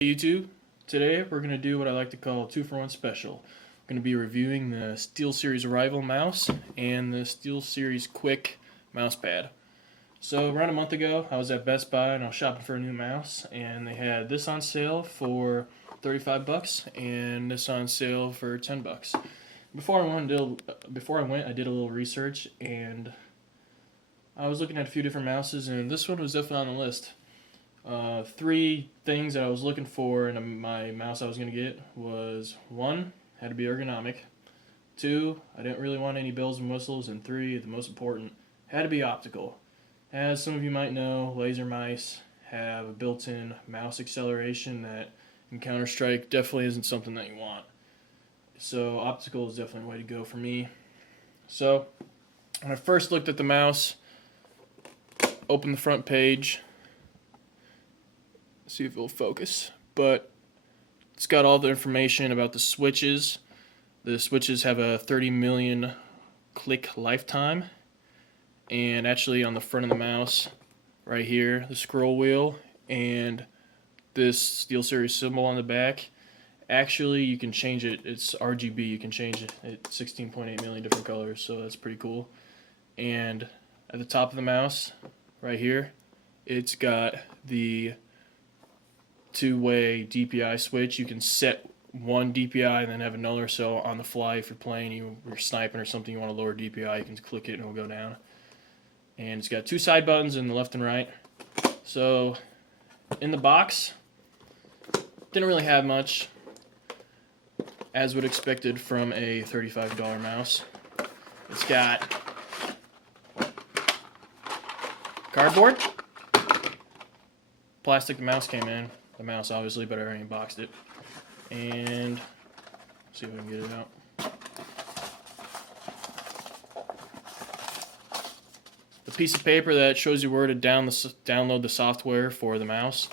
Hey YouTube, today we're going to do what I like to call a 2-for-1 special. I'm going to be reviewing the SteelSeries Rival mouse and the SteelSeries Quick mousepad. So around a month ago I was at Best Buy and I was shopping for a new mouse, and they had this on sale for 35 bucks and this on sale for 10 bucks. Before I went I did a little research, and I was looking at a few different mouses, and this one was definitely on the list. Three things that I was looking for in my mouse I was going to get was: one, had to be ergonomic; two, I didn't really want any bells and whistles; and three, the most important, had to be optical. As some of you might know, laser mice have a built-in mouse acceleration that in Counter-Strike definitely isn't something that you want. So optical is definitely a way to go for me. So when I first looked at the mouse, opened the front page, see if it'll focus, but it's got all the information about the switches. The switches have a 30 million click lifetime, and actually on the front of the mouse right here, the scroll wheel and this SteelSeries symbol on the back, actually you can change it. It's RGB, you can change it. It's 16.8 million different colors, so that's pretty cool. And at the top of the mouse right here, it's got the two-way DPI switch. You can set one DPI and then have another, so on the fly if you're playing, you're sniping or something, you want to lower DPI, you can click it and it'll go down. And it's got two side buttons in the left and right. So in the box, didn't really have much, as would expected from a $35 mouse. It's got cardboard, plastic the mouse came in, the mouse obviously, but I already unboxed it. And see if I can get it out. The piece of paper that shows you where to download the software for the mouse,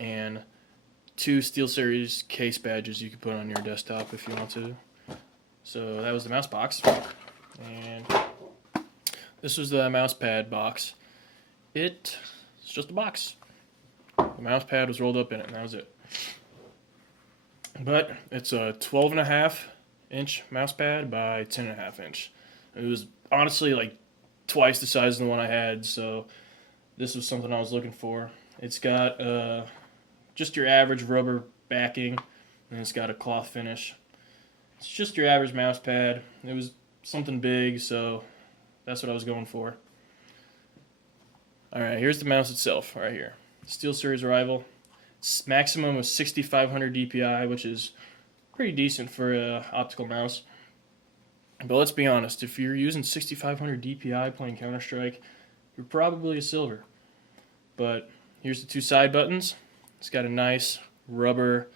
and two SteelSeries case badges you can put on your desktop if you want to. So that was the mouse box, and this was the mouse pad box. It's just a box. The mouse pad was rolled up in it, and that was it. But it's a 12.5-inch mouse pad by 10.5-inch. It was honestly like twice the size of the one I had, so this was something I was looking for. It's got just your average rubber backing, and it's got a cloth finish. It's just your average mouse pad. It was something big, so that's what I was going for. Alright, here's the mouse itself right here. SteelSeries Rival. Maximum of 6500 DPI, which is pretty decent for an optical mouse. But let's be honest, if you're using 6500 DPI playing Counter-Strike, you're probably a silver. But here's the two side buttons. It's got a nice rubber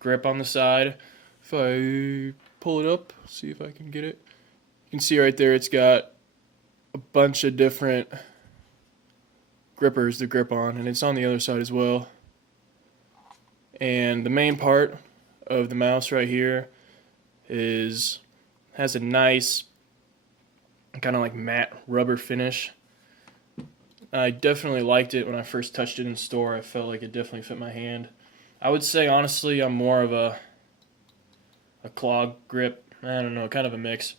grip on the side. If I pull it up, see if I can get it. You can see right there it's got a bunch of different grippers to grip on, and it's on the other side as well. And the main part of the mouse right here has a nice kind of like matte rubber finish. I definitely liked it when I first touched it in store. I felt like it definitely fit my hand. I would say honestly I'm more of a clog grip. I don't know, kind of a mix.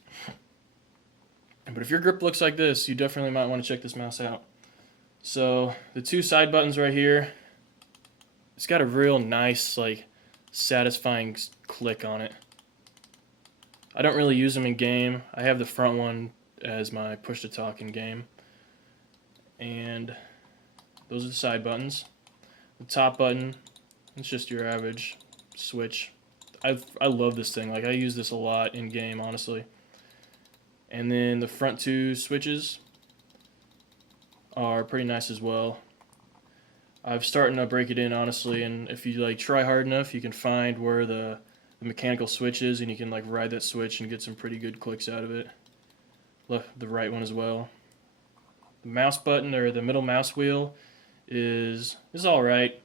But if your grip looks like this, you definitely might want to check this mouse out. So the two side buttons right here, it's got a real nice, like, satisfying click on it. I don't really use them in game. I have the front one as my push to talk in game. And those are the side buttons. The top button, it's just your average switch. I love this thing. Like, I use this a lot in game, honestly. And then the front two switches are pretty nice as well. I'm starting to break it in, honestly, and if you like try hard enough, you can find where the mechanical switch is, and you can like ride that switch and get some pretty good clicks out of it. The right one as well. The mouse button, or the middle mouse wheel, is alright.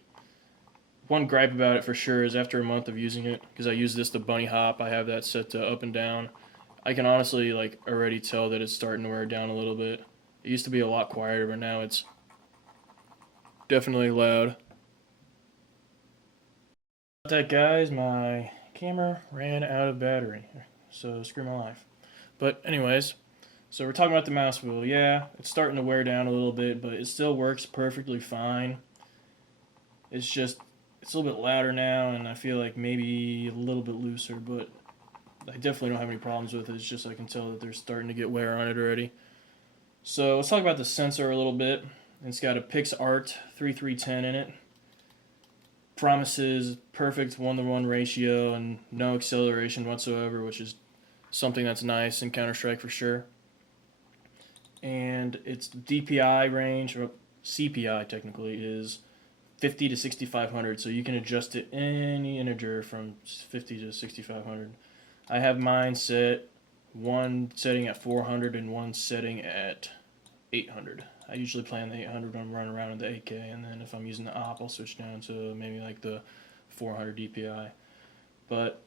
One gripe about it for sure is after a month of using it, because I use this to bunny hop, I have that set to up and down. I can honestly like already tell that it's starting to wear down a little bit. It used to be a lot quieter, but now it's definitely loud. That, guys, my camera ran out of battery, so screw my life. But anyways, so we're talking about the mouse wheel. Yeah, it's starting to wear down a little bit, but it still works perfectly fine. It's a little bit louder now, and I feel like maybe a little bit looser, but I definitely don't have any problems with it. It's just I can tell that there's starting to get wear on it already. So let's talk about the sensor a little bit. It's got a PixArt 3310 in it. Promises perfect 1-to-1 ratio and no acceleration whatsoever, which is something that's nice in Counter-Strike for sure. And its DPI range, or CPI technically, is 50 to 6500, so you can adjust it any integer from 50 to 6500. I have mine set, one setting at 400 and one setting at 800. I usually play on the 800 when I'm running around with the 8K, and then if I'm using the op, I'll switch down to maybe like the 400 DPI. But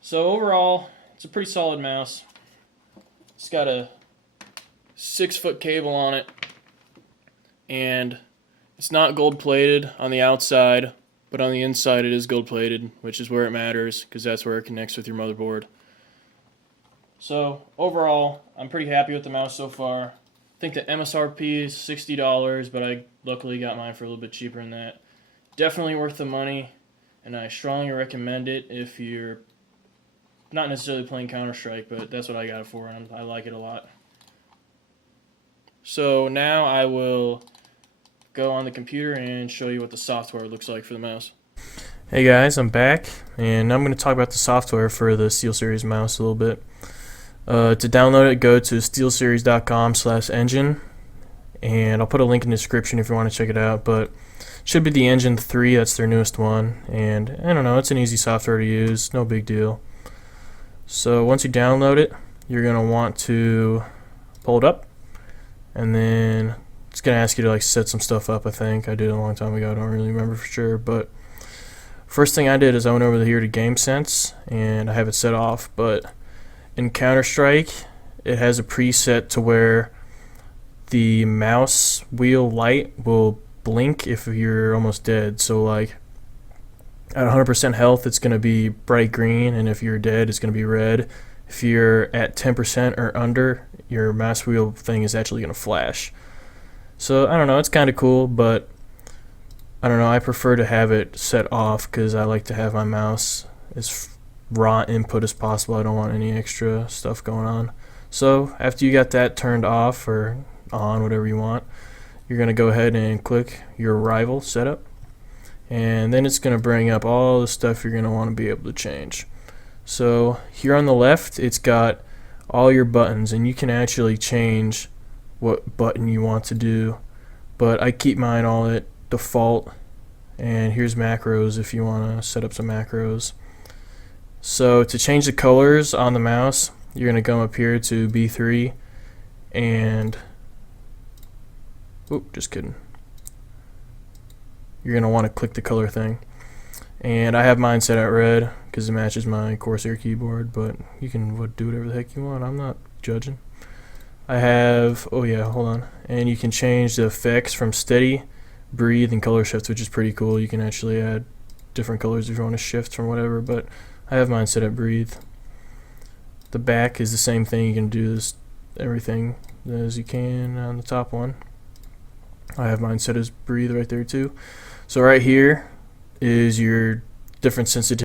so overall, it's a pretty solid mouse. It's got a 6-foot cable on it, and it's not gold plated on the outside, but on the inside it is gold plated, which is where it matters because that's where it connects with your motherboard. So overall, I'm pretty happy with the mouse so far. I think the MSRP is $60, but I luckily got mine for a little bit cheaper than that. Definitely worth the money, and I strongly recommend it if you're not necessarily playing Counter-Strike, but that's what I got it for, and I like it a lot. So now I will go on the computer and show you what the software looks like for the mouse. Hey guys, I'm back, and I'm going to talk about the software for the SteelSeries mouse a little bit. To download it, go to steelseries.com/engine, and I'll put a link in the description if you want to check it out, but it should be the Engine 3, that's their newest one, and I don't know, it's an easy software to use, no big deal. So once you download it, you're going to want to pull it up, and then it's going to ask you to like set some stuff up. I think I did it a long time ago, I don't really remember for sure, but first thing I did is I went over here to GameSense, and I have it set off, but in Counter-Strike, it has a preset to where the mouse wheel light will blink if you're almost dead. So like at 100% health, it's going to be bright green, and if you're dead, it's going to be red. If you're at 10% or under, your mouse wheel thing is actually going to flash. So I don't know, it's kind of cool, but I don't know, I prefer to have it set off because I like to have my mouse as raw input as possible. I don't want any extra stuff going on. So after you got that turned off or on, whatever you want, you're going to go ahead and click your Rival setup, and then it's going to bring up all the stuff you're going to want to be able to change. So here on the left, it's got all your buttons, and you can actually change what button you want to do, but I keep mine all at default. And here's macros if you want to set up some macros. So to change the colors on the mouse, you're going to come up here to B3 and just kidding. You're going to want to click the color thing. And I have mine set at red because it matches my Corsair keyboard, but you can do whatever the heck you want. I'm not judging. I have, hold on. And you can change the effects from steady, breathe, and color shift, which is pretty cool. You can actually add different colors if you want to shift from whatever, but I have mine set at breathe. The back is the same thing. You can do this everything as you can on the top one. I have mine set as breathe right there too. So right here is your different sensitivity